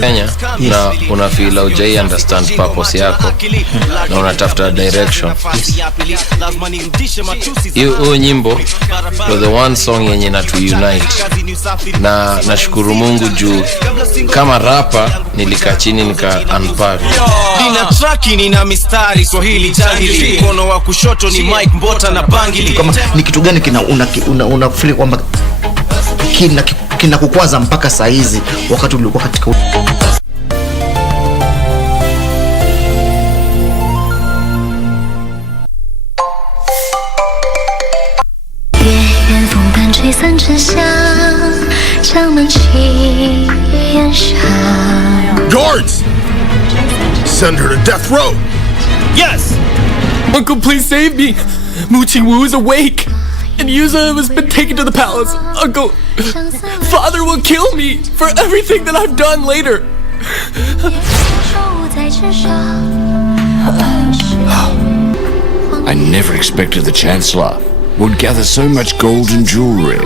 Kenya na una feel hujai understand purpose yako na unatafuta direction. Hiyo nyimbo was the one song yenye na to unite, na nashukuru Mungu juu kama rapper nilikaa chini nika unpack. Nina track nina mistari Swahili jangili, mkono wa kushoto ni Mike Mbota na Bangili. Kama ni kitu gani una feel kwamba kina kukwaza mpaka saa hizi wakati ulikuwa katika Guards! Send her to death row! Yes! Uncle, please save me! Muchuma is awake! And Yuza has been taken to the palace. Uncle, Father will kill me for everything that I've done later. I never expected the Chancellor would gather so much gold and jewelry.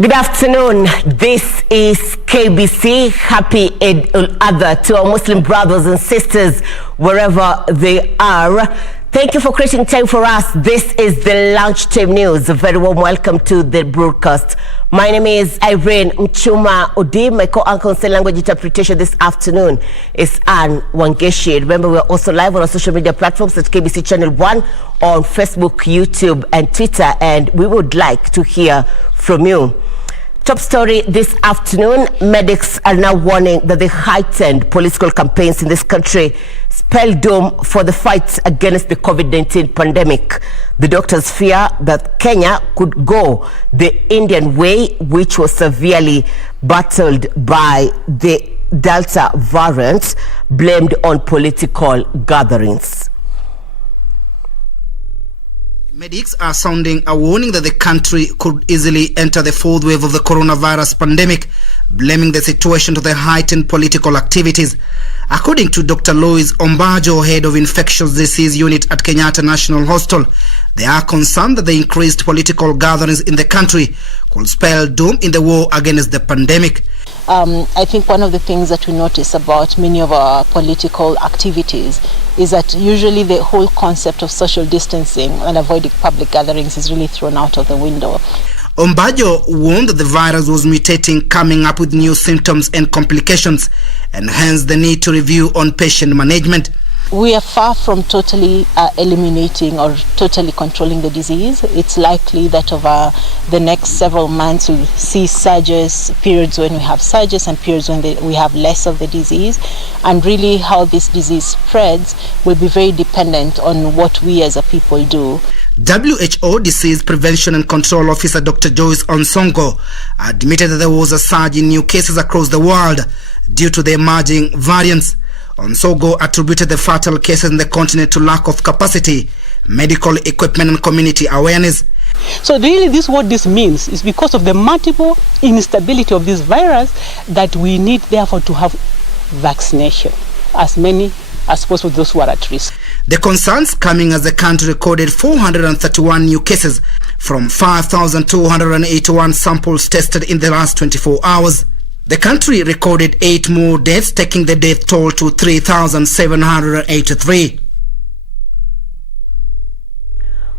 Good afternoon. This is KBC. Happy Eid al-Adha to our Muslim brothers and sisters wherever they are. Thank you for creating time for us. This is the Lunchtime News. A very warm welcome to the broadcast. My name is Irene Muchuma Odi. My co-anchor in language interpretation this afternoon is Anne Wangeshi. Remember, we're also live on our social media platforms at KBC Channel 1 on Facebook, YouTube, and Twitter. And we would like to hear from you. Top story this afternoon, medics are now warning that the heightened political campaigns in this country spell doom for the fight against the COVID-19 pandemic. The doctors fear that Kenya could go the Indian way, which was severely battled by the Delta variant, blamed on political gatherings. Medics are sounding a warning that the country could easily enter the fourth wave of the coronavirus pandemic, blaming the situation to the heightened political activities. According to Dr. Lois Ombajo, head of infectious disease unit at Kenyatta National Hospital, they are concerned that the increased political gatherings in the country could spell doom in the war against the pandemic. I think one of the things that we notice about many of our political activities is that usually the whole concept of social distancing and avoiding public gatherings is really thrown out of the window. Ombajo warned that the virus was mutating, coming up with new symptoms and complications, and hence the need to review on patient management. We are far from totally eliminating or totally controlling the disease. It's likely that over the next several months we'll see surges, periods when we have surges and periods when we have less of the disease. And really how this disease spreads will be very dependent on what we as a people do. WHO Disease Prevention and Control Officer Dr. Joyce Onsongo admitted that there was a surge in new cases across the world due to the emerging variants. Onsongo attributed the fatal cases in the continent to lack of capacity, medical equipment and community awareness. So really what this means is because of the multiple instability of this virus that we need therefore to have vaccination, as many as possible those who are at risk. The concerns coming as the country recorded 431 new cases from 5,281 samples tested in the last 24 hours. The country recorded 8 more deaths, taking the death toll to 3,783.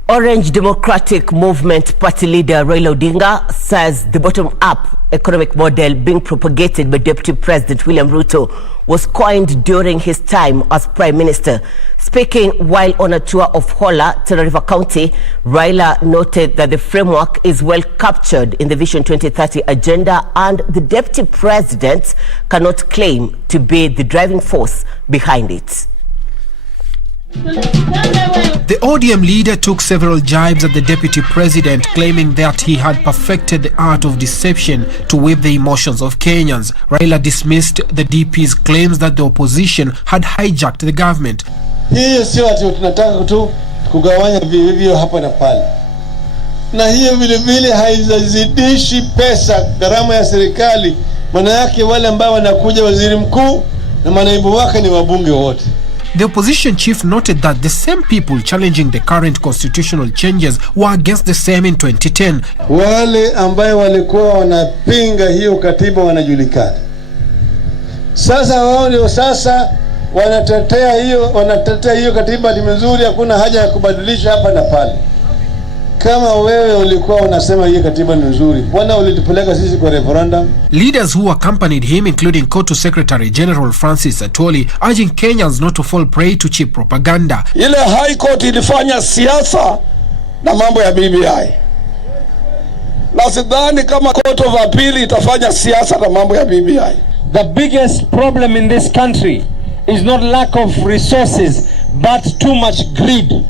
Orange Democratic Movement Party leader Raila Odinga says the bottom-up economic model being propagated by Deputy President William Ruto was coined during his time as Prime Minister. Speaking while on a tour of Hola, Tana River County, Raila noted that the framework is well captured in the Vision 2030 agenda and the Deputy President cannot claim to be the driving force behind it. The ODM leader took several jibes at the Deputy President, claiming that he had perfected the art of deception to whip the emotions of Kenyans. Raila dismissed the DP's claims that the opposition had hijacked the government. Hiyo sio ati tunataka tu kugawanya vivyo hapa na pale. Na hiyo vile vile haizidishi pesa gharama ya serikali. Maana yake wale ambao wanakuja waziri mkuu na manaibu wake ni wabunge wote. The opposition chief noted that the same people challenging the current constitutional changes were against the same in 2010. Wale ambao walikuwa wanapinga hiyo katiba wanajulikana. Sasa wao ndio sasa wanatetea hiyo katiba ni nzuri, hakuna haja ya kubadilisha hapa na pale. Kama wewe ulikuwa unasema hiyo katiba ni nzuri, mbona ulitupeleka sisi kwa referendum? Leaders who accompanied him, including Kotu Secretary General Francis Atwoli, urging Kenyans not to fall prey to cheap propaganda. Ile High Court ilifanya siasa na mambo ya BBI. Na sidhani kama Court of Appeal itafanya siasa na mambo ya BBI. The biggest problem in this country is not lack of resources but too much greed.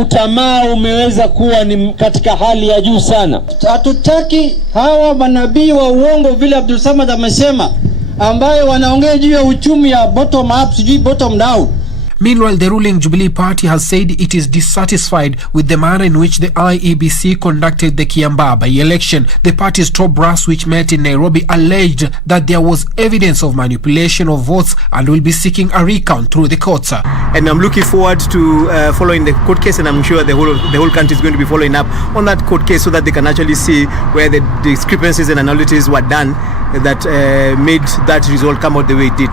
Utamaa umeweza kuwa ni katika hali ya juu sana. Hatutaki hawa manabii wa uongo vile Abdul Samad amesema, ambayo wanaongea juu ya uchumi ya bottom up sijui bottom down. Meanwhile, the ruling Jubilee Party has said it is dissatisfied with the manner in which the IEBC conducted the Kiambaa by-election. The party's top brass, which met in Nairobi, alleged that there was evidence of manipulation of votes and will be seeking a recount through the courts. And I'm looking forward to following the court case, and I'm sure the whole country is going to be following up on that court case so that they can actually see where the discrepancies and anomalies were done that made that result come out the way it did.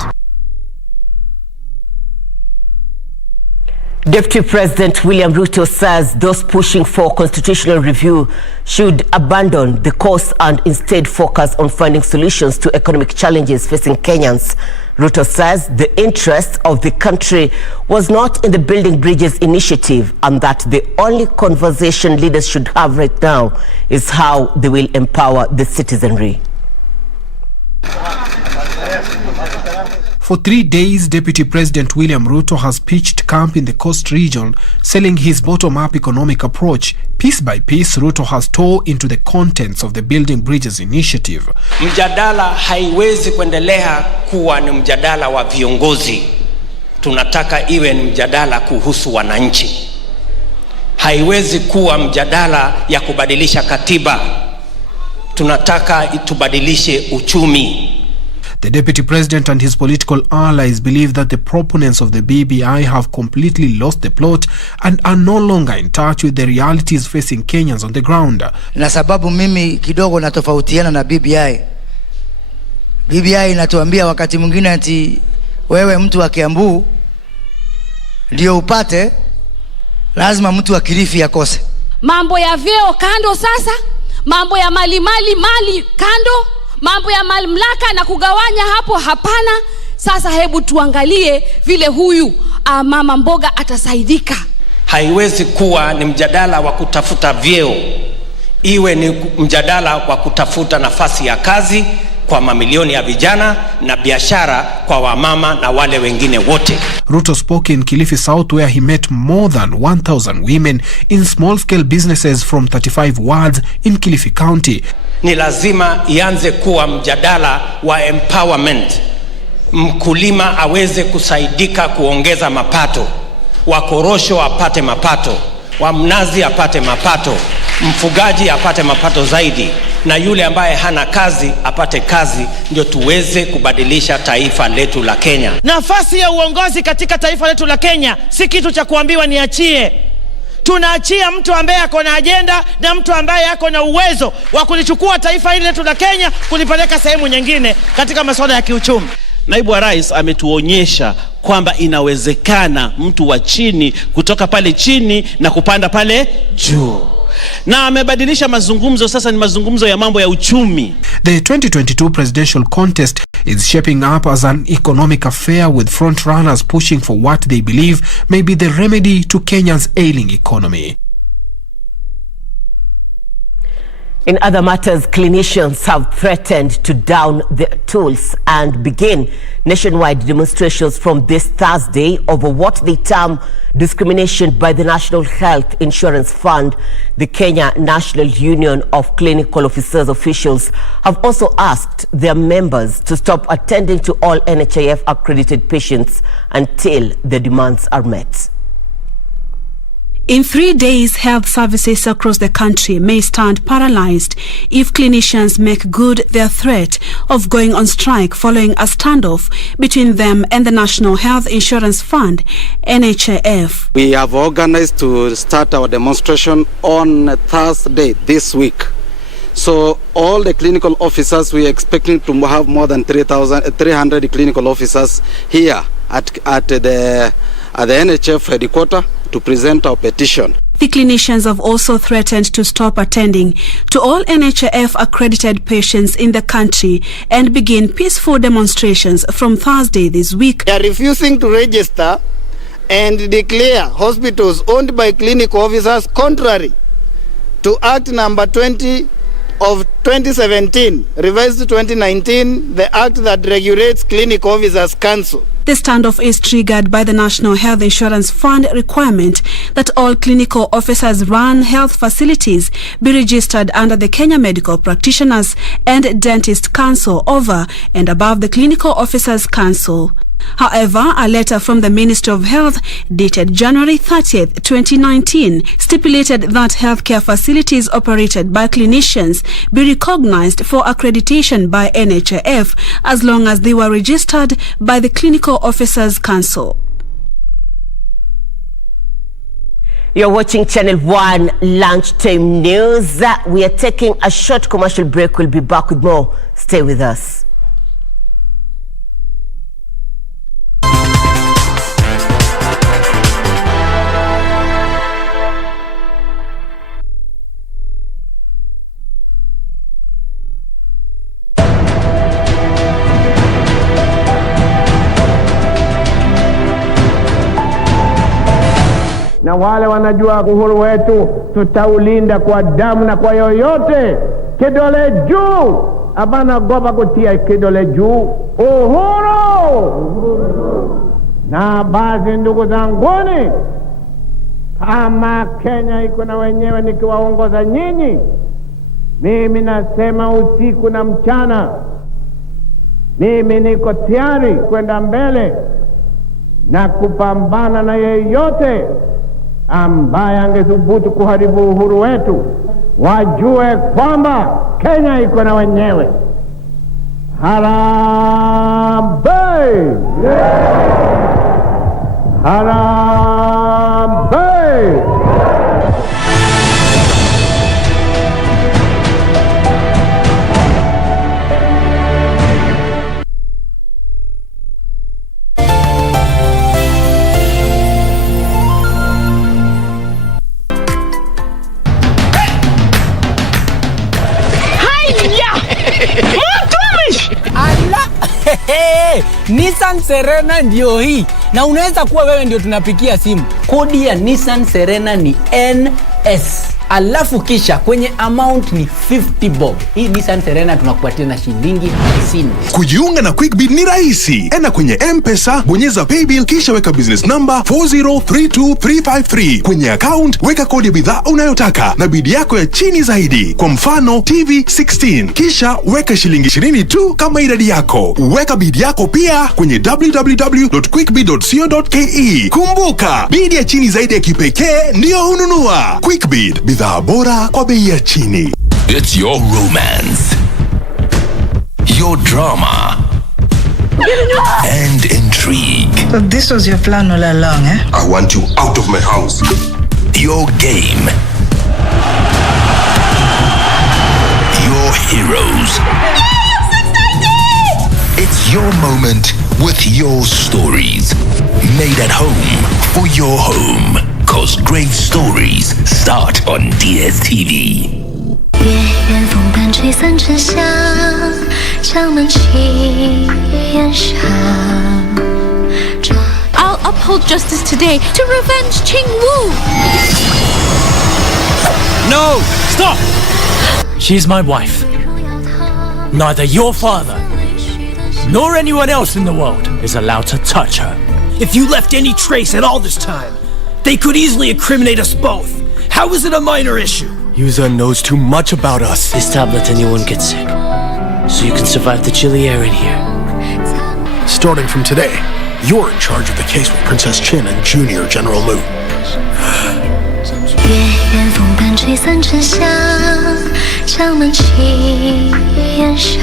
Deputy President William Ruto says those pushing for constitutional review should abandon the course and instead focus on finding solutions to economic challenges facing Kenyans. Ruto says the interest of the country was not in the Building Bridges initiative and that the only conversation leaders should have right now is how they will empower the citizenry. For 3 days, Deputy President William Ruto has pitched camp in the Coast region, selling his bottom-up economic approach. Piece by piece, Ruto has tore into the contents of the Building Bridges initiative. Mjadala haiwezi kuendelea kuwa ni mjadala wa viongozi. Tunataka iwe ni mjadala kuhusu wananchi. Haiwezi kuwa mjadala ya kubadilisha katiba. Tunataka tubadilishe uchumi. The Deputy President and his political allies believe that the proponents of the BBI have completely lost the plot and are no longer in touch with the realities facing Kenyans on the ground. Na sababu mimi kidogo natofautiana na BBI. BBI inatuambia wakati mwingine ati wewe mtu wa Kiambu ndio upate, lazima mtu wa Kilifi akose. Mambo ya vyeo kando sasa, mambo ya mali kando, mambo ya mamlaka na kugawanya hapo hapana. Sasa hebu tuangalie vile huyu mama mboga atasaidika. Haiwezi kuwa ni mjadala wa kutafuta vyeo, iwe ni mjadala wa kutafuta nafasi ya kazi kwa mamilioni ya vijana na biashara kwa wamama na wale wengine wote. Ruto spoke in Kilifi South where he met more than 1,000 women in small-scale businesses from 35 wards in Kilifi County. Ni lazima ianze kuwa mjadala wa empowerment. Mkulima aweze kusaidika kuongeza mapato, wakorosho apate mapato, wa mnazi apate mapato, mfugaji apate mapato zaidi, na yule ambaye hana kazi apate kazi, ndio tuweze kubadilisha taifa letu la Kenya. Nafasi ya uongozi katika taifa letu la Kenya si kitu cha kuambiwa niachie. Tunaachia mtu ambaye ako na agenda na mtu ambaye ako na uwezo wa kulichukua taifa hili letu la Kenya kulipeleka sehemu nyingine katika masuala ya kiuchumi. Naibu wa Rais ametuonyesha kwamba inawezekana mtu wa chini kutoka pale chini na kupanda pale juu. Na amebadilisha mazungumzo, sasa ni mazungumzo ya mambo ya uchumi. The 2022 presidential contest is shaping up as an economic affair, with front-runners pushing for what they believe may be the remedy to Kenya's ailing economy. In other matters, clinicians have threatened to down their tools and begin nationwide demonstrations from this Thursday over what they term discrimination by the National Health Insurance Fund. The Kenya National Union of Clinical Officers officials have also asked their members to stop attending to all NHIF accredited patients until the demands are met. In 3 days, health services across the country may stand paralyzed if clinicians make good their threat of going on strike following a standoff between them and the National Health Insurance Fund, NHIF. We have organized to start our demonstration on Thursday this week. So all the clinical officers, we are expecting to have more than 300 clinical officers here at the NHIF headquarters to present our petition. The clinicians have also threatened to stop attending to all NHIF accredited patients in the country and begin peaceful demonstrations from Thursday this week. They are refusing to register and declare hospitals owned by clinical officers contrary to Act number 20 of 2017, revised 2019, the act that regulates clinical officers' council. The standoff is triggered by the National Health Insurance Fund requirement that all clinical officers run health facilities be registered under the Kenya Medical Practitioners and Dentist Council over and above the Clinical Officers Council. However, a letter from the Ministry of Health dated January 30th, 2019 stipulated that healthcare facilities operated by clinicians be recognized for accreditation by NHIF as long as they were registered by the Clinical Officers Council. You're watching Channel 1 Lunchtime News. We are taking a short commercial break. We'll be back with more. Stay with us. Na wale wanajua uhuru wetu tutaulinda kwa damu na kwa yoyote. Kidole juu, abana goba kutia kidole juu. Uhuru! Na basi ndugu zanguni, kama Kenya iko na wenyewe nikiwaongoza nyinyi, mimi nasema usiku na mchana, mimi niko tayari kwenda mbele na kupambana na yeyote ambaye angethubutu kuharibu uhuru wetu. Wajue kwamba Kenya iko na wenyewe. Harambee! Harambee! Nissan Serena ndio hii, na unaweza kuwa wewe ndio tunapikia simu. Kodi ya Nissan Serena ni NS, alafu kisha kwenye amount ni 50 bob. Hii Nissan Serena tunakupatia na shilingi 50. Kujiunga na QuickBid ni rahisi. Enda kwenye M-Pesa, bonyeza paybill, kisha weka business number 4032353. Kwenye account weka kodi ya bidhaa unayotaka na bidi yako ya chini zaidi. Kwa mfano TV 16, kisha weka shilingi 20 tu kama idadi yako. Weka bidi yako pia kwenye www.quickbid.co.ke. Kumbuka, bidi ya chini zaidi ya kipekee ndio hununua. QuickBid, bidhaa bora kwa bei ya chini. It's your romance, your drama, and intrigue. So this was your plan all along, eh? I want you out of my house. Your game, your heroes. It's your moment with your stories. Made at home for your home. 'Cause great stories start on DSTV. 月圆风伴吹散沉香，江门青烟上。 I'll uphold justice today to revenge Ching Wu. No! Stop! She's my wife. Neither your father nor anyone else in the world is allowed to touch her. If you left any trace at all this time, they could easily incriminate us both. How is it a minor issue? Yuza knows too much about us. This tablet anyone gets sick, so you can survive the chilly air in here. Starting from today, you're in charge of the case with Princess Chin and Junior General Mu. 月圆风伴吹散沉香，江门青烟上。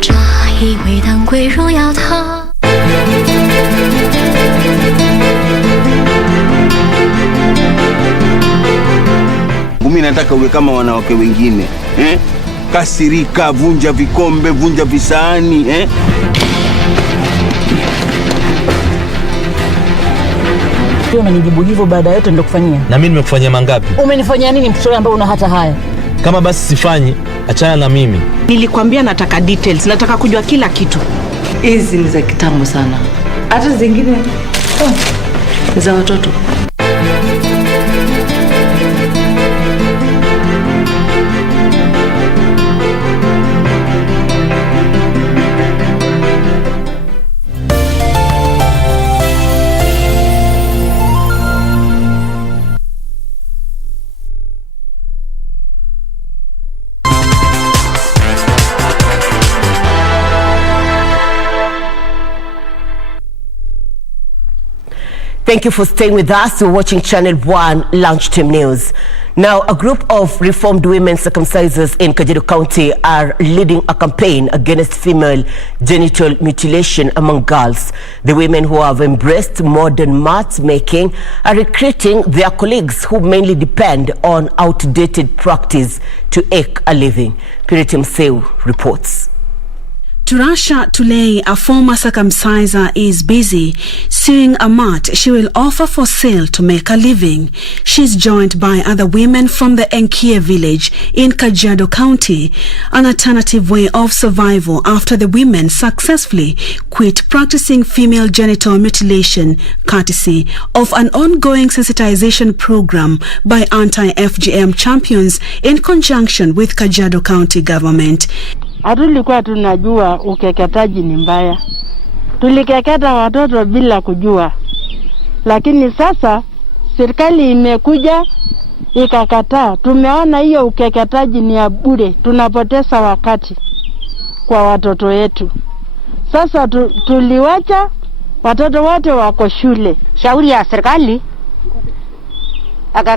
这一位当归入药汤。 Mimi nataka uwe kama wanawake wengine, kasirika, vunja vikombe, vunja visahani, Pia unanijibu hivyo baada yote ndio kufanyia. Na mimi nimekufanyia mangapi? Umenifanyia nini mtoto ambaye una hata haya? Kama basi sifanyi, achana na mimi. Nilikwambia nataka details, nataka kujua kila kitu. Hizi ni za kitambo sana. Hata zingine za watoto. Thank you for staying with us. You're watching Channel 1 Lunchtime News. Now, a group of reformed women circumcisers in Kajiado County are leading a campaign against female genital mutilation among girls. The women who have embraced modern matchmaking are recruiting their colleagues who mainly depend on outdated practice to eke a living. Purity Mseu reports. Turasha Tulei, a former circumciser, is busy sewing a mat she will offer for sale to make a living. She's joined by other women from the Enkie village in Kajiado County, an alternative way of survival after the women successfully quit practicing female genital mutilation, courtesy of an ongoing sensitization program by Anti-FGM champions in conjunction with Kajiado County government. Hatulikuwa tunajua ukeketaji ni mbaya. Tulikeketa watoto bila kujua. Lakini sasa serikali imekuja ikakataa. Tumeona hiyo ukeketaji ni ya bure. Tunapoteza wakati kwa watoto wetu. Sasa tuliwacha watoto wote wako shule. Shauri ya serikali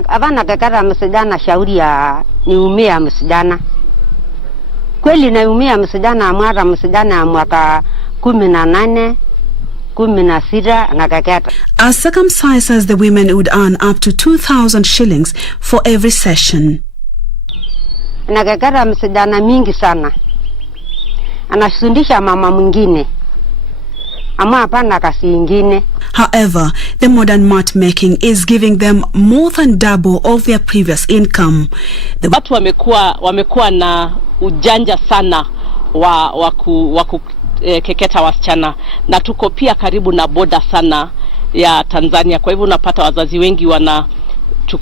avana keketa msijana, shauri ya niumia msijana. Kweli naumia msijana amara msijana mwaka 18 16 ngakaketa. As circumcisers, the women would earn up to 2,000 shillings for every session. Ngakaketa msijana mingi sana. Anafundisha mama mwingine. Ama hapana kasi ingine. However, the modern mat making is giving them more than double of their previous income. Watu wamekuwa na ujanja sana wa kukeketa wasichana, na tuko pia karibu na boda sana ya Tanzania. Kwa hivyo unapata wazazi wengi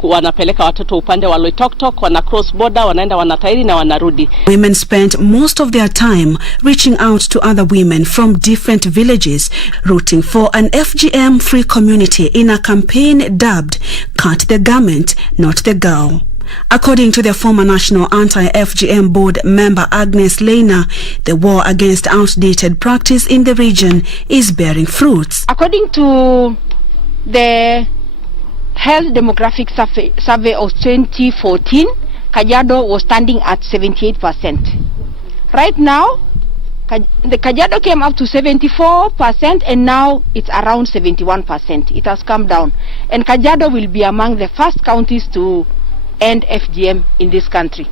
wanapeleka watoto upande wa Loitoktok, wana cross border, wanaenda wanatairi na wanarudi. Women spent most of their time reaching out to other women from different villages, rooting for an FGM-free community in a campaign dubbed "Cut the Garment, Not the Girl." According to the former National Anti-FGM Board member Agnes Leina, the war against outdated practice in the region is bearing fruits. According to the Health Demographic Survey of 2014, Kajiado was standing at 78%. Right now, the Kajiado came up to 74% and now it's around 71%. It has come down. And Kajiado will be among the first counties to end FGM in this country.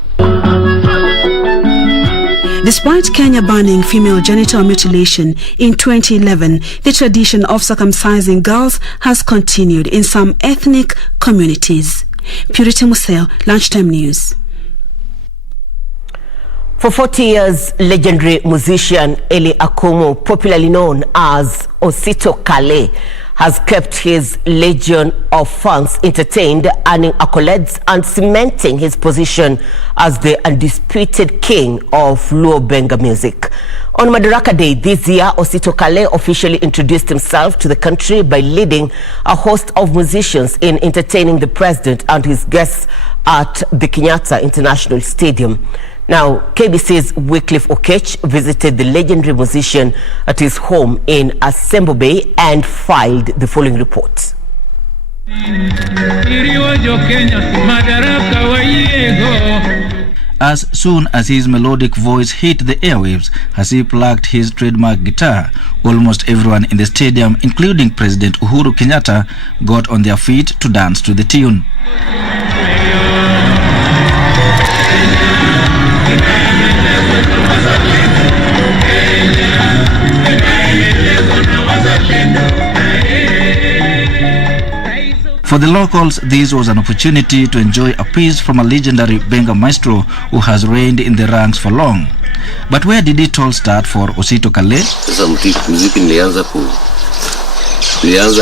Despite Kenya banning female genital mutilation in 2011, the tradition of circumcising girls has continued in some ethnic communities. Purity Museo, Lunchtime News. For 40 years, legendary musician Eli Akumu, popularly known as Osito Kale, has kept his legion of fans entertained, earning accolades and cementing his position as the undisputed king of Luo Benga music. On Madaraka Day this year, Osito Kale officially introduced himself to the country by leading a host of musicians in entertaining the president and his guests at the Kenyatta International Stadium. Now, KBC's Wycliffe Okech visited the legendary musician at his home in Asembo Bay and filed the following report. As soon as his melodic voice hit the airwaves, as he plucked his trademark guitar, almost everyone in the stadium, including President Uhuru Kenyatta, got on their feet to dance to the tune. For the locals, this was an opportunity to enjoy a piece from a legendary Benga maestro who has reigned in the ranks for long. But where did it all start for Osito Kale? Sasa muziki nilianza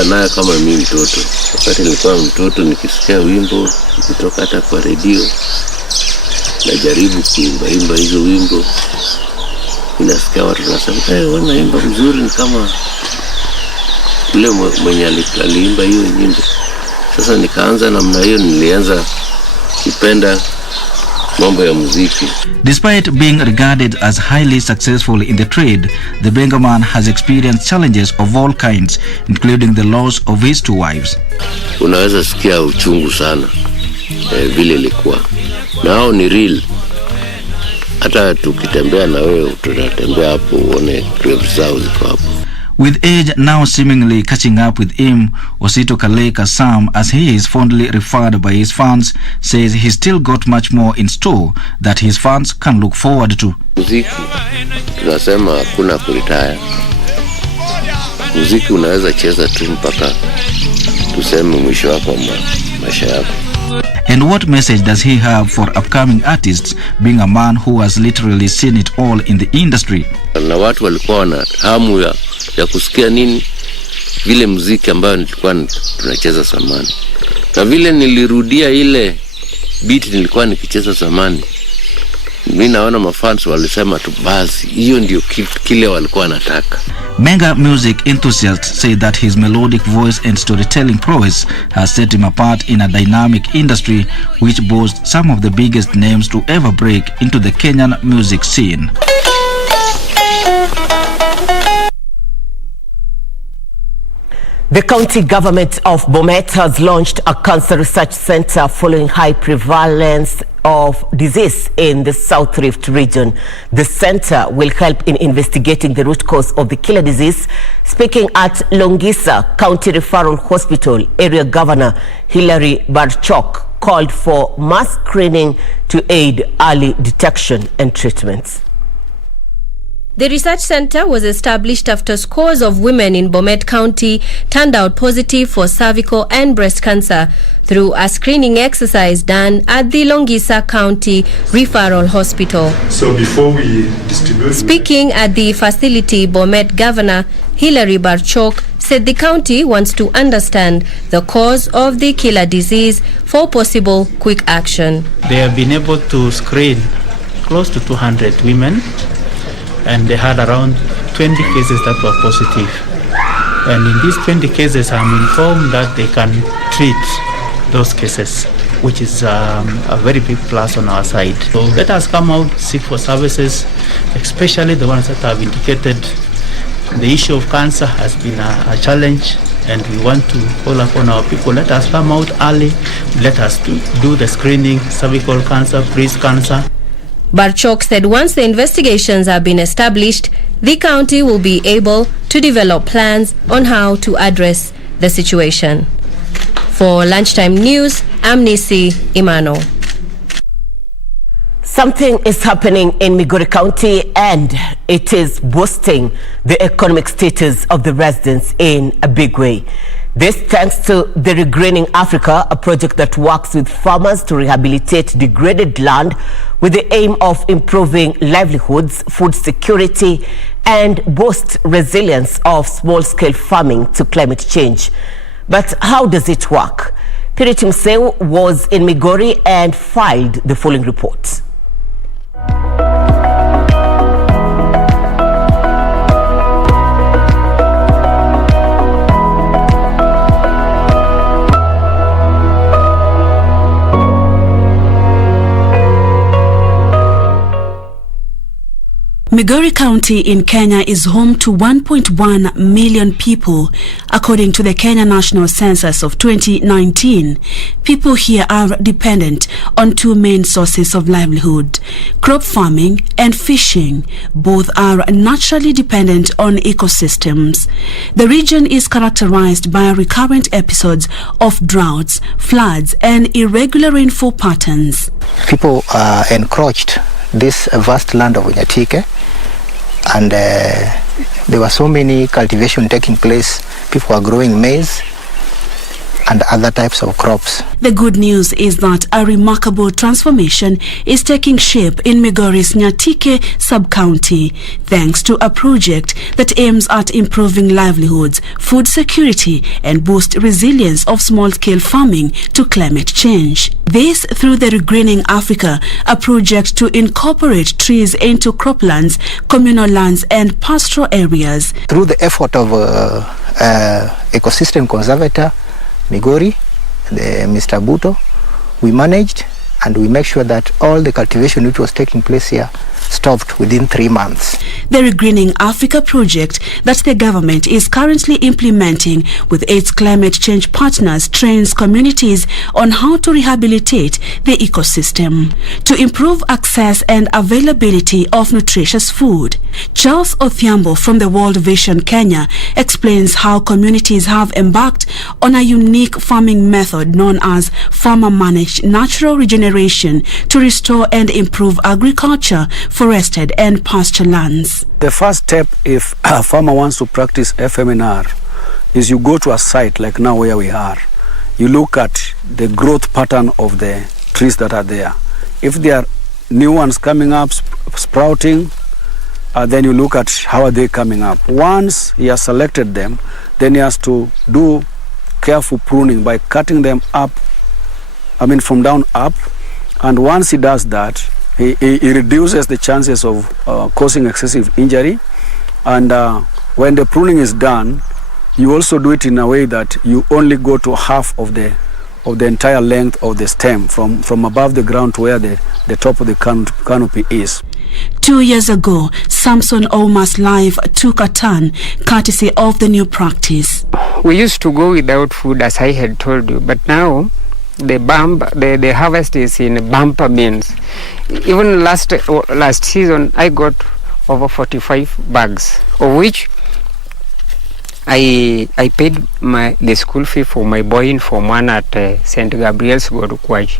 nayo kama mimi mtoto. Wakati nilikuwa mtoto nikisikia wimbo kutoka hata kwa redio, najaribu kuimba hizo wimbo. Ninasikia watu wanasema, wanaimba mzuri ni kama yule mwenye aliimba hiyo nyimbo. Sasa nikaanza namna hiyo, nilianza kupenda mambo ya muziki. Despite being regarded as highly successful in the trade, the Benga man has experienced challenges of all kinds, including the loss of his 2 wives. Unaweza sikia uchungu sana vile ilikuwa. Nao ni real. Hata tukitembea na wewe tutatembea hapo uone graves zao ziko hapo. With age now seemingly catching up with him, Osito Kale Kasam, as he is fondly referred by his fans, says he still got much more in store that his fans can look forward to. Muziki, tunasema hakuna kuretire. Muziki unaweza cheza tu mpaka tuseme mwisho wako maisha yako. And what message does he have for upcoming artists, being a man who has literally seen it all in the industry? Na watu walikuwa na hamu ya kusikia nini vile muziki ambayo nilikuwa tunacheza zamani. Na vile nilirudia ile beat nilikuwa nikicheza zamani, mimi naona mafans walisema tu basi hiyo ndio kile walikuwa wanataka. Benga music enthusiasts say that his melodic voice and storytelling prowess has set him apart in a dynamic industry which boasts some of the biggest names to ever break into the Kenyan music scene. The county government of Bomet has launched a cancer research center following high prevalence of disease in the South Rift region. The center will help in investigating the root cause of the killer disease. Speaking at Longisa County Referral Hospital, Area Governor Hilary Barchok called for mass screening to aid early detection and treatment. The research center was established after scores of women in Bomet County turned out positive for cervical and breast cancer through a screening exercise done at the Longisa County Referral Hospital. So before we distribute... Speaking at the facility, Bomet Governor Hilary Barchok said the county wants to understand the cause of the killer disease for possible quick action. They have been able to screen close to 200 women, and they had around 20 cases that were positive. And in these 20 cases, I'm informed that they can treat those cases, which is a very big plus on our side. So let us come out, seek for services, especially the ones that have indicated the issue of cancer has been a challenge, and we want to call upon our people. Let us come out early, let us do the screening, cervical cancer, breast cancer. Barchok said once the investigations have been established, the county will be able to develop plans on how to address the situation. For Lunchtime News, I'm Nisi Imano. Something is happening in Migori County and it is boosting the economic status of the residents in a big way. This thanks to the Regreening Africa, a project that works with farmers to rehabilitate degraded land with the aim of improving livelihoods, food security, and boost resilience of small-scale farming to climate change. But how does it work? Purity Mseu was in Migori and filed the following report. Migori County in Kenya is home to 1.1 million people, according to the Kenya National Census of 2019. People here are dependent on two main sources of livelihood: crop farming and fishing. Both are naturally dependent on ecosystems. The region is characterized by recurrent episodes of droughts, floods, and irregular rainfall patterns. People encroached this vast land of Nyatike, and there were so many cultivation taking place. People were growing maize and other types of crops. The good news is that a remarkable transformation is taking shape in Migori's Nyatike sub-county, thanks to a project that aims at improving livelihoods, food security, and boost resilience of small-scale farming to climate change. This through the Regreening Africa, a project to incorporate trees into croplands, communal lands, and pastoral areas. Through the effort of ecosystem conservator Migori, Mr. Buto, we managed and we make sure that all the cultivation which was taking place here stopped within 3 months. The Regreening Africa project that the government is currently implementing with its climate change partners trains communities on how to rehabilitate the ecosystem to improve access and availability of nutritious food. Charles Othiambo from the World Vision Kenya explains how communities have embarked on a unique farming method known as farmer-managed natural regeneration to restore and improve agriculture, forested and pasture lands. The first step if a farmer wants to practice FMNR is you go to a site like now where we are. You look at the growth pattern of the trees that are there. If there are new ones coming up, sprouting, then you look at how are they coming up. Once he has selected them, then he has to do careful pruning by cutting them up, from down up. And once he does that, he reduces the chances of causing excessive injury. And when the pruning is done, you also do it in a way that you only go to half of the entire length of the stem from above the ground to where the top of the canopy is. 2 years ago, Samson Ouma's life took a turn courtesy of the new practice. We used to go without food, as I had told you, but now the harvest is in bumper beans. Even last season I got over 45 bags, of which I paid the school fee for my boy in Form 1 at St. Gabriel's Gorukwaj.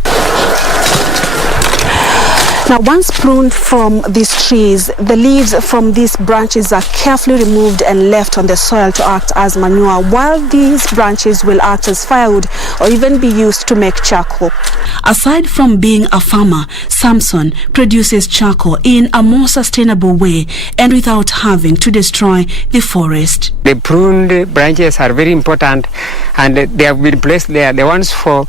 Now, once pruned from these trees, the leaves from these branches are carefully removed and left on the soil to act as manure, while these branches will act as firewood or even be used to make charcoal. Aside from being a farmer, Samson produces charcoal in a more sustainable way and without having to destroy the forest. The pruned branches are very important, and they have been placed there. The ones for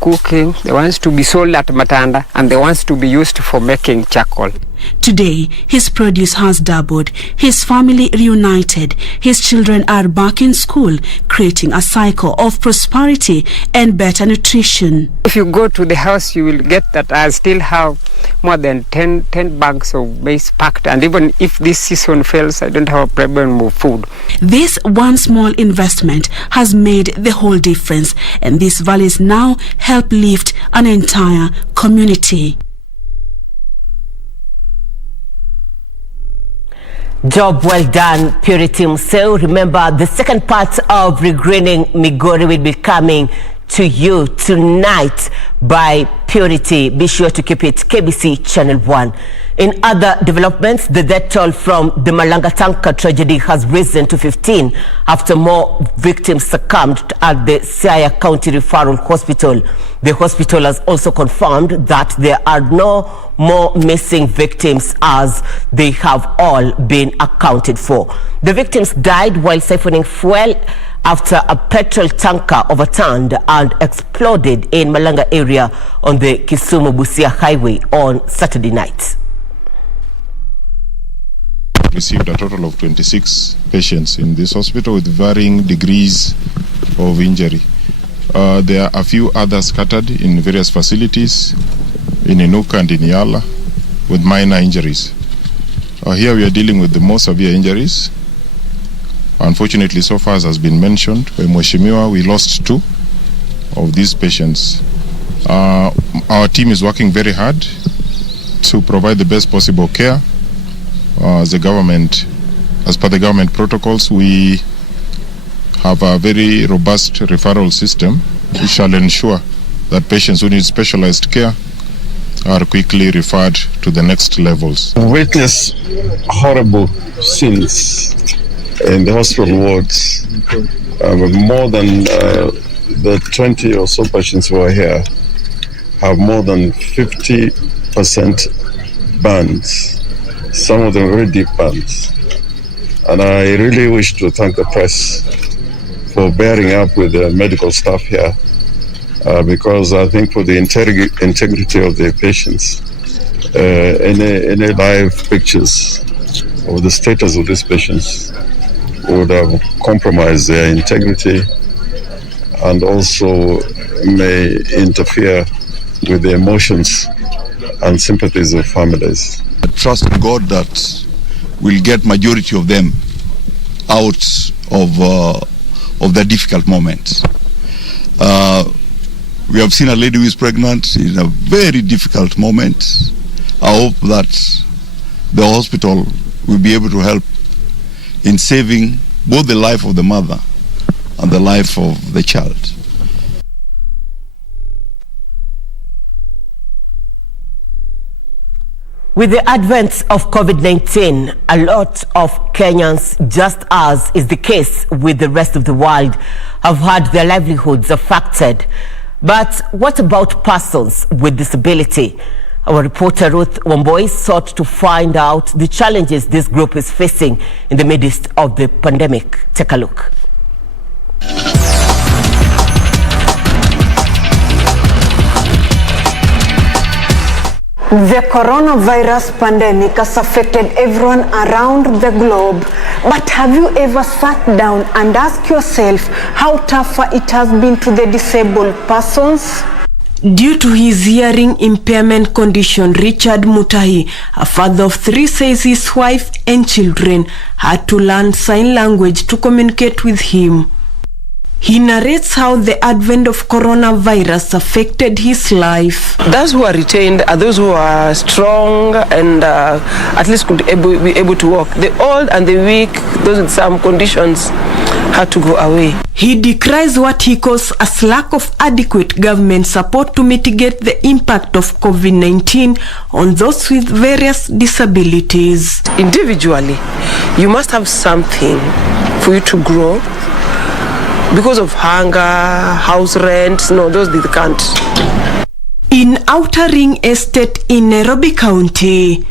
cooking, the ones to be sold at Matanda, and the ones to be used for making charcoal. Today, his produce has doubled, his family reunited, his children are back in school, creating a cycle of prosperity and better nutrition. If you go to the house, you will get that I still have more than 10 bags of maize packed, and even if this season fails, I don't have a problem with food. This one small investment has made the whole difference, and these valleys now help lift an entire community. Job well done, Purity Mseu. Remember, the second part of Regreening Migori will be coming to you tonight by Purity. Be sure to keep it KBC Channel 1. In other developments, the death toll from the Malanga tanker tragedy has risen to 15 after more victims succumbed at the Siaya County Referral Hospital. The hospital has also confirmed that there are no more missing victims as they have all been accounted for. The victims died while siphoning fuel after a petrol tanker overturned and exploded in Malanga area on the Kisumu-Busia highway on Saturday night. Received a total of 26 patients in this hospital with varying degrees of injury. There are a few others scattered in various facilities in Inuka and in Yala with minor injuries. Here we are dealing with the more severe injuries. Unfortunately, so far as has been mentioned by Muchuma, we lost 2 of these patients. Our team is working very hard to provide the best possible care. As per the government protocols, we have a very robust referral system which shall ensure that patients who need specialized care are quickly referred to the next levels. Witness horrible scenes in the hospital wards. More than the 20 or so patients who are here have more than 50% burns. Some of them very deep burns. And I really wish to thank the press for bearing up with the medical staff here because I think for the integrity of the patients, any live pictures of the status of these patients would have compromised their integrity and also may interfere with the emotions and sympathies of families. I trust God that we'll get majority of them out of the difficult moments. We have seen a lady who is pregnant in a very difficult moment. I hope that the hospital will be able to help in saving both the life of the mother and the life of the child. With the advent of COVID-19, a lot of Kenyans, just as is the case with the rest of the world, have had their livelihoods affected. But what about persons with disability? Our reporter Ruth Wamboi sought to find out the challenges this group is facing in the midst of the pandemic. Take a look. The coronavirus pandemic has affected everyone around the globe. But have you ever sat down and asked yourself how tough it has been to the disabled persons? Due to his hearing impairment condition, Richard Mutahi, a father of 3, says his wife and children had to learn sign language to communicate with him. He narrates how the advent of coronavirus affected his life. Those who are retained are those who are strong and at least could be able to walk. The old and the weak, those with some conditions, had to go away. He decries what he calls a lack of adequate government support to mitigate the impact of COVID-19 on those with various disabilities. Individually, you must have something for you to grow. Because of hunger, house rent, no, those they can't. In Outer Ring Estate in Nairobi County,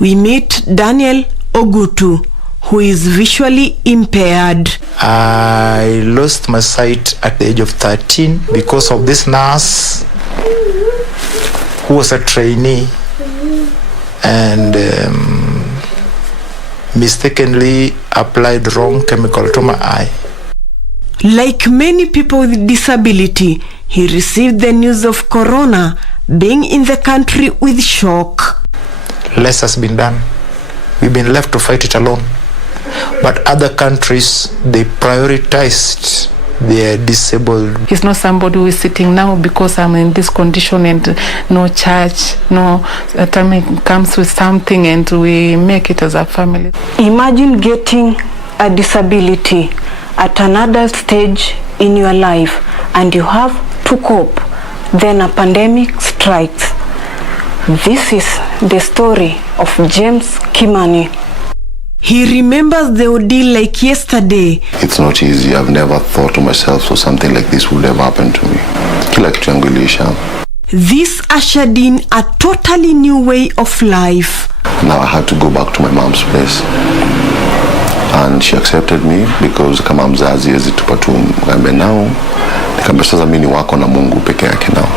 we meet Daniel Ogutu, who is visually impaired. I lost my sight at the age of 13 because of this nurse who was a trainee and mistakenly applied wrong chemical to my eye. Like many people with disability, he received the news of corona being in the country with shock. Less has been done. We've been left to fight it alone. But other countries, they prioritized their disabled. He's not somebody who is sitting now because I'm in this condition and no church, no time comes with something and we make it as a family. Imagine getting a disability at another stage in your life and you have to cope. Then a pandemic strikes. This is the story of James Kimani. He remembers the ordeal like yesterday. It's not easy. I've never thought to myself so something like this would ever happen to me. Kila kitu yangu iliisha. This ushered in a totally new way of life. Now I had to go back to my mom's place. And she accepted me because kama mzazi azitupa tu ngambe nao. Nikambe sasa mimi ni wako na Mungu peke yake nao.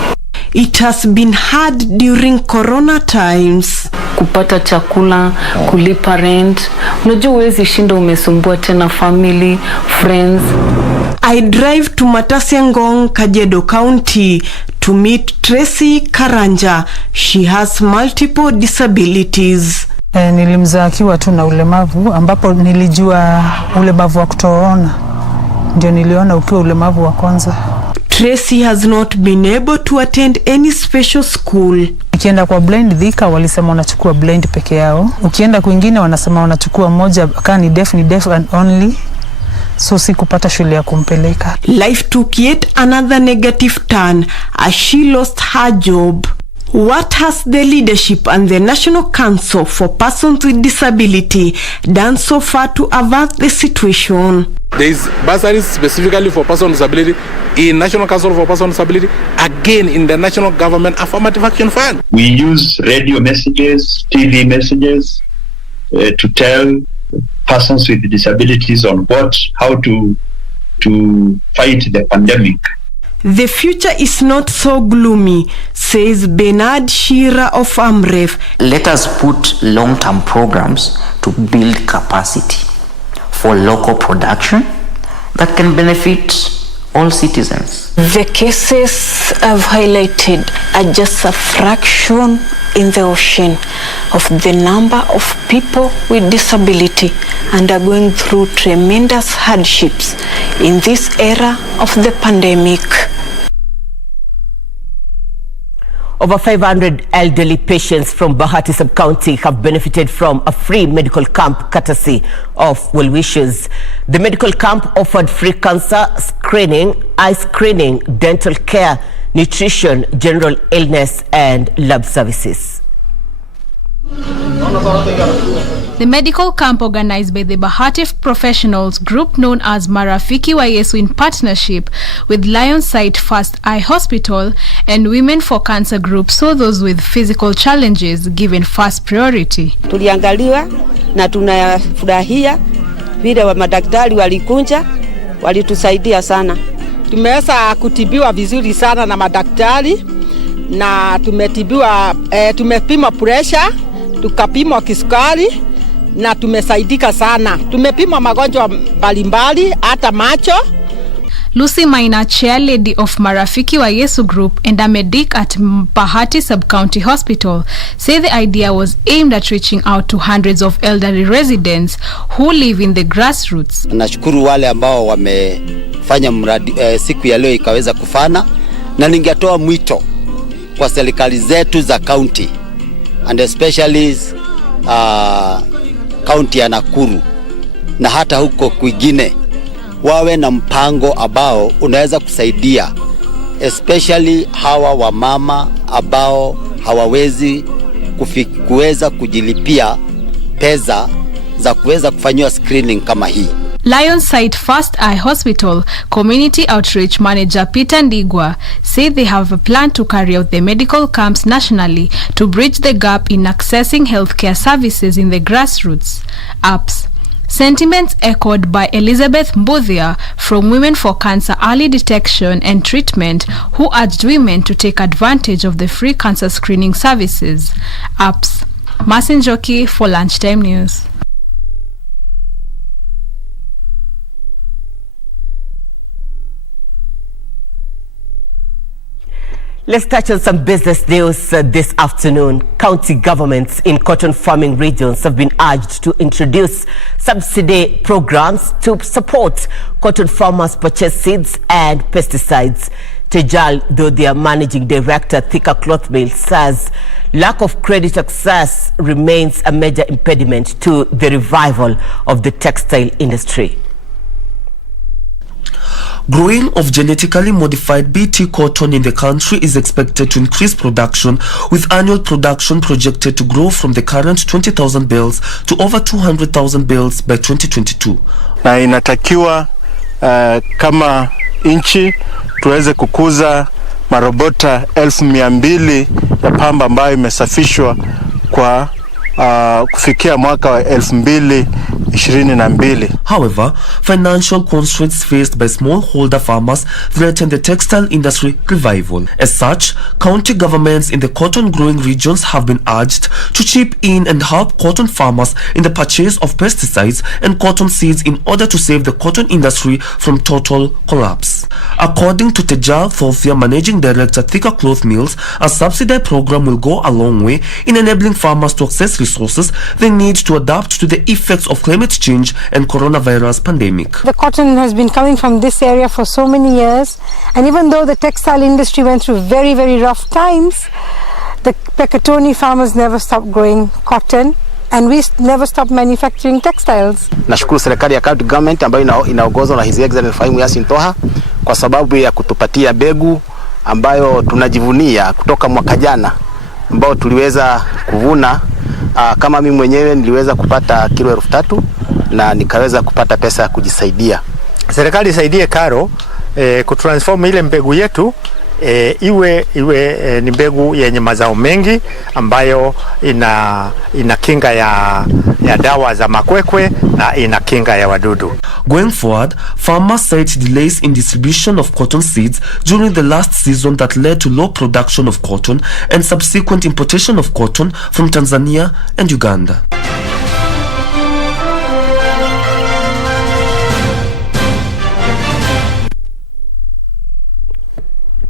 It has been hard during corona times. Kupata chakula, kulipa rent. Unajua huwezi shinda umesumbua tena family, friends. I drive to Matasiangong, Kajiado County to meet Tracy Karanja. She has multiple disabilities. Nilimzaa akiwa tu na ulemavu ambapo nilijua ulemavu wa kutoona. Ndio niliona ukiwa ulemavu wa kwanza. Tracy has not been able to attend any special school. Ukienda kwa blind Thika walisema wanachukua blind peke yao. Ukienda kwingine wanasema wanachukua moja kama ni deaf and only. So sikupata shule ya kumpeleka. Life took yet another negative turn as she lost her job. What has the leadership and the National Council for Persons with Disability done so far to avert the situation? There is bursaries specifically for persons with disability in National Council for Persons with Disability, again in the National Government Affirmative Action Fund. We use radio messages, TV messages to tell persons with disabilities on how to fight the pandemic. The future is not so gloomy, says Bernard Shira of AMREF. Let us put long-term programs to build capacity for local production that can benefit all citizens. The cases I've highlighted are just a fraction in the ocean of the number of people with disability and are going through tremendous hardships in this era of the pandemic. Over 500 elderly patients from Bahati sub-county have benefited from a free medical camp courtesy of well-wishers. The medical camp offered free cancer screening, eye screening, dental care, nutrition, general illness and lab services. The medical camp organized by the Bahati professionals group known as Marafiki wa Yesu in partnership with Lionside First Eye Hospital and Women for Cancer group saw those with physical challenges given first priority. Tuliangaliwa na tunafurahia vile wa madaktari walikunja, walitusaidia sana. Tumeweza kutibiwa vizuri sana na madaktari na tumetibiwa tumepima pressure, tukapima kisukari na tumesaidika sana. Tumepima magonjwa mbalimbali hata macho. Lucy Maina, chair lady of Marafiki wa Yesu group and a medic at Bahati sub-county hospital, say the idea was aimed at reaching out to hundreds of elderly residents who live in the grassroots. Nashukuru wale ambao wamefanya mradi siku ya leo ikaweza kufana, na ningetoa mwito kwa serikali zetu za county and especially county ya Nakuru na hata huko kwingine wawe na mpango ambao unaweza kusaidia especially hawa wamama ambao hawawezi kuweza kujilipia pesa za kuweza kufanywa screening kama hii. Lionside First Eye Hospital Community Outreach Manager Peter Ndigwa said they have a plan to carry out the medical camps nationally to bridge the gap in accessing healthcare services in the grassroots. Apps. Sentiments echoed by Elizabeth Mbuthia from Women for Cancer Early Detection and Treatment, who urged women to take advantage of the free cancer screening services. Apps. Marcin Joki for Lunchtime News. Let's touch on some business news this afternoon. County governments in cotton farming regions have been urged to introduce subsidy programs to support cotton farmers purchase seeds and pesticides. Tejal Dodia, managing director, Thika Cloth Mill, says lack of credit access remains a major impediment to the revival of the textile industry. Growing of genetically modified BT cotton in the country is expected to increase production, with annual production projected to grow from the current 20,000 bales to over 200,000 bales by 2022. Na inatakiwa kama nchi tuweze kukuza marobota 1,200 ya pamba ambayo imesafishwa kwa kufikia mwaka wa 2022. However, financial constraints faced by smallholder farmers threaten the textile industry revival. As such, county governments in the cotton growing regions have been urged to chip in and help cotton farmers in the purchase of pesticides and cotton seeds in order to save the cotton industry from total collapse. According to Tejal Thofia, Managing Director, Thika Cloth Mills, a subsidy program will go a long way in enabling farmers to access resources they need to adapt to the effects of climate change and coronavirus pandemic. The cotton has been coming from this area for so many years, and even though the textile industry went through very, very rough times, the Pekatoni farmers never stopped growing cotton, and we never stopped manufacturing textiles. Nashukuru serikali ya county government ambayo inaongozwa na His Excellency Fahimu Yasin Toha kwa sababu ya kutupatia begu ambayo tunajivunia kutoka mwaka jana, ambao tuliweza kuvuna. Kama mimi mwenyewe niliweza kupata kilo 3,000 na nikaweza kupata pesa ya kujisaidia. Serikali isaidie karo kutransform ile mbegu yetu iwe ni mbegu yenye mazao mengi ambayo ina kinga ya dawa za makwekwe na ina kinga ya wadudu. Going forward, farmers cite delays in distribution of cotton seeds during the last season that led to low production of cotton and subsequent importation of cotton from Tanzania and Uganda.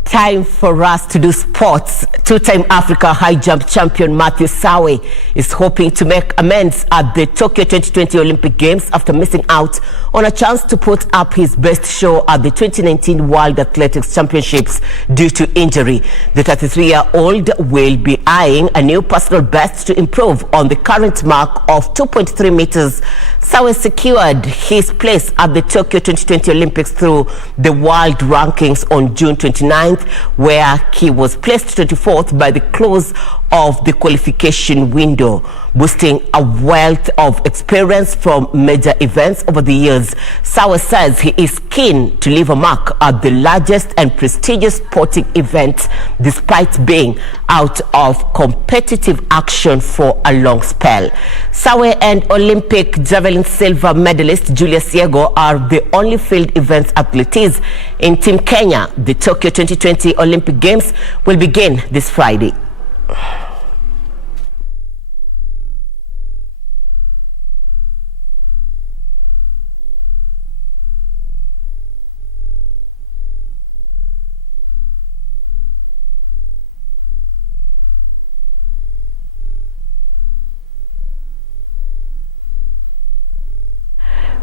Time for us to do sports. Two-time Africa high jump champion Matthew Sawe is hoping to make amends at the Tokyo 2020 Olympic Games after missing out on a chance to put up his best show at the 2019 World Athletics Championships due to injury. The 33-year-old will be eyeing a new personal best to improve on the current mark of 2.3 meters. Sawe secured his place at the Tokyo 2020 Olympics through the world rankings on June 29th, where he was placed 24th by the close of the qualification window, boasting a wealth of experience from major events over the years. Sawe says he is keen to leave a mark at the largest and prestigious sporting event despite being out of competitive action for a long spell. Sawe and Olympic javelin silver medalist Julius Yego are the only field events athletes in Team Kenya. The Tokyo 2020 Olympic Games will begin this Friday.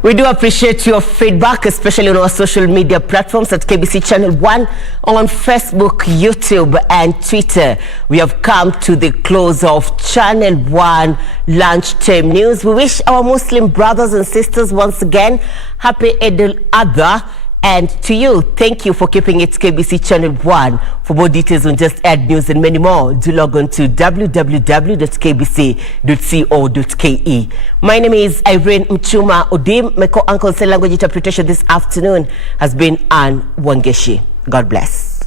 We do appreciate your feedback, especially on our social media platforms at KBC Channel 1, on Facebook, YouTube, and Twitter. We have come to the close of Channel 1 Lunchtime News. We wish our Muslim brothers and sisters once again happy Eid al-Adha. And to you, thank you for keeping it KBC Channel 1. For more details on Just Add News and many more, do log on to www.kbc.co.ke. My name is Irene Muchuma Odim. My co-uncle in language interpretation this afternoon has been Anne Wangeshi. God bless.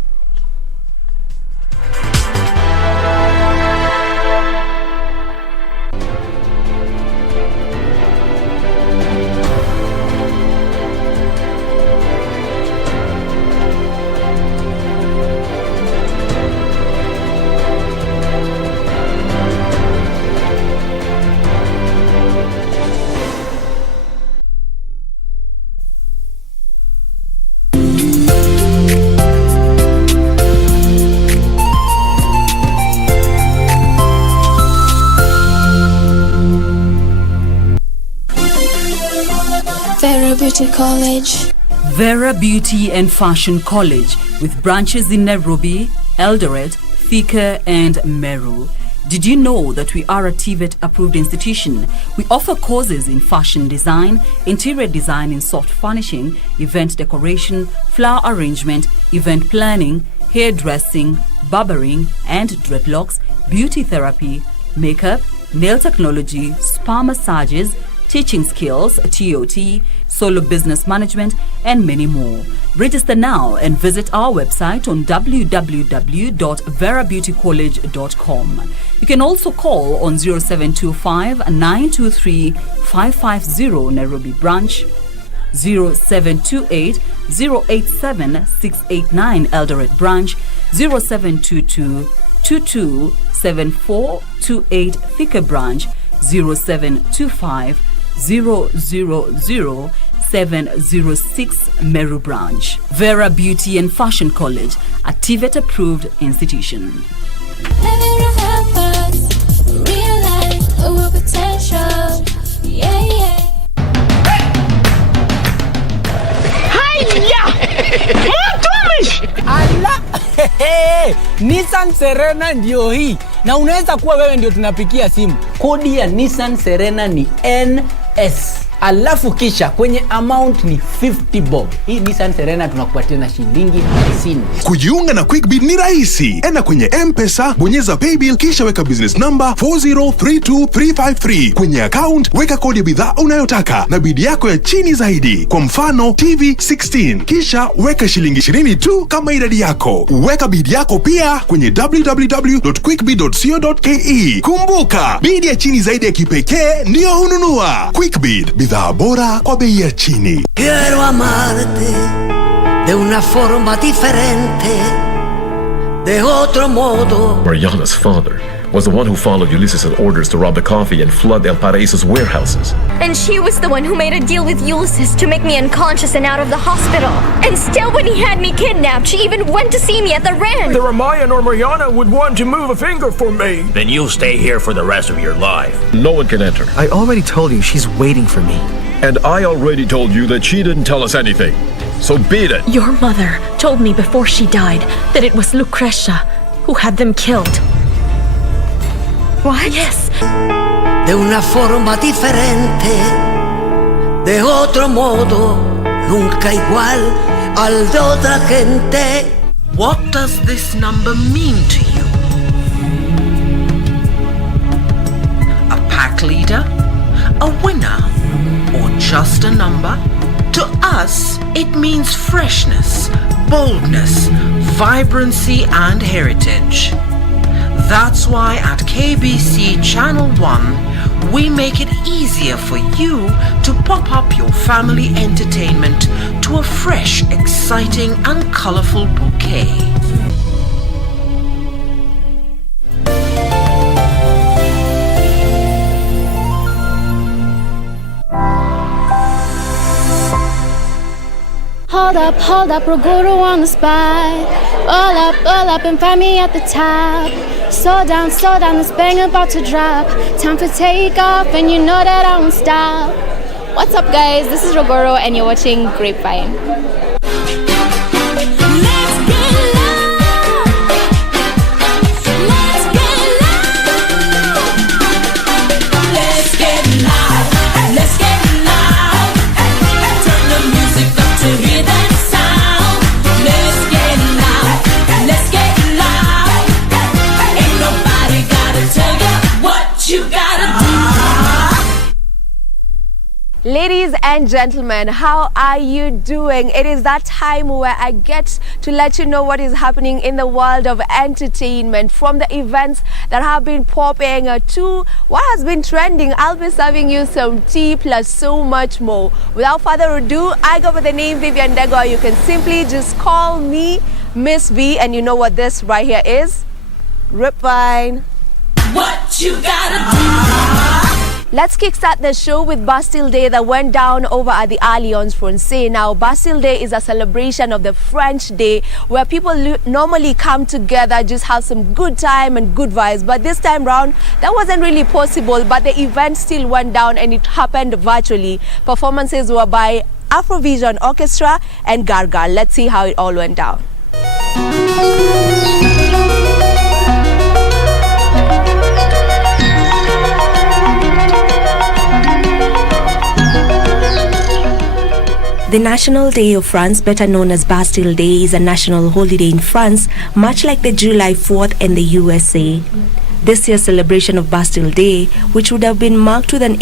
Beauty College. Vera Beauty and Fashion College with branches in Nairobi, Eldoret, Thika and Meru. Did you know that we are a TVET approved institution? We offer courses in fashion design, interior design in soft furnishing, event decoration, flower arrangement, event planning, hairdressing, barbering and dreadlocks, beauty therapy, makeup, nail technology, spa massages, teaching skills, TOT, solo business management, and many more. Register now and visit our website on www.verabeautycollege.com. You can also call on 0725 923 550 Nairobi branch, 0728 087 689 Eldoret branch, 0722 227428 Thika branch, 0725 000-706 Meru branch. Vera Beauty and Fashion College, a TVET approved institution. Allah! Nissan Serena ndio hii. Na unaweza kuwa wewe ndio tunapikia simu. Kodi ya Nissan Serena ni NS. Alafu kisha kwenye amount ni 50 bob. Hii Nissan Serena tunakupatia na shilingi 50. Kujiunga na QuickBid ni rahisi. Enda kwenye M-Pesa, bonyeza paybill kisha weka business number 4032353. Kwenye account weka kodi ya bidhaa unayotaka na bidi yako ya chini zaidi. Kwa mfano TV 16. Kisha weka shilingi 20 tu kama idadi yako. Weka bidi yako pia kwenye www.quickbid.co.ke. Kumbuka, bidi ya chini zaidi ya kipekee ndio hununua. QuickBid, bidhaa bora kwa bei ya chini. Quiero amarte de una forma diferente, de otro modo. Mariana's father was the one who followed Ulysses' orders to rob the coffee and flood El Paraiso's warehouses. And she was the one who made a deal with Ulysses to make me unconscious and out of the hospital. And still, when he had me kidnapped, she even went to see me at the ranch. The Ramayan or Mariana would want to move a finger for me. Then you'll stay here for the rest of your life. No one can enter. I already told you she's waiting for me. And I already told you that she didn't tell us anything. So beat it. Your mother told me before she died that it was Lucretia who had them killed. What? Yes. De una forma diferente, de otro modo, nunca igual al de otra gente. What does this number mean to you? A pack leader? A winner? Or just a number? To us, it means freshness, boldness, vibrancy, and heritage. That's why at KBC Channel 1, we make it easier for you to pop up your family entertainment to a fresh, exciting, and colorful bouquet. Hold up, Roguru on the spot. All up, and find me at the top. Slow down, this bang about to drop. Time for takeoff, and you know that I won't stop. What's up, guys? This is Rogoro, and you're watching Grapevine. Ladies and gentlemen, how are you doing? It is that time where I get to let you know what is happening in the world of entertainment, from the events that have been popping to what has been trending. I'll be serving you some tea plus so much more. Without further ado, I go by the name Vivian Dego. You can simply just call me Miss V, and you know what this right here is? Grapevine. What you gotta do? Let's kickstart the show with Bastille Day that went down over at the Alliance Francaise. Now, Bastille Day is a celebration of the French Day where people normally come together, just have some good time and good vibes. But this time round, that wasn't really possible, but the event still went down and it happened virtually. Performances were by Afrovision Orchestra and Gargar. Let's see how it all went down. The National Day of France, better known as Bastille Day, is a national holiday in France, much like the July 4th in the USA. This year's celebration of Bastille Day, which would have been marked with an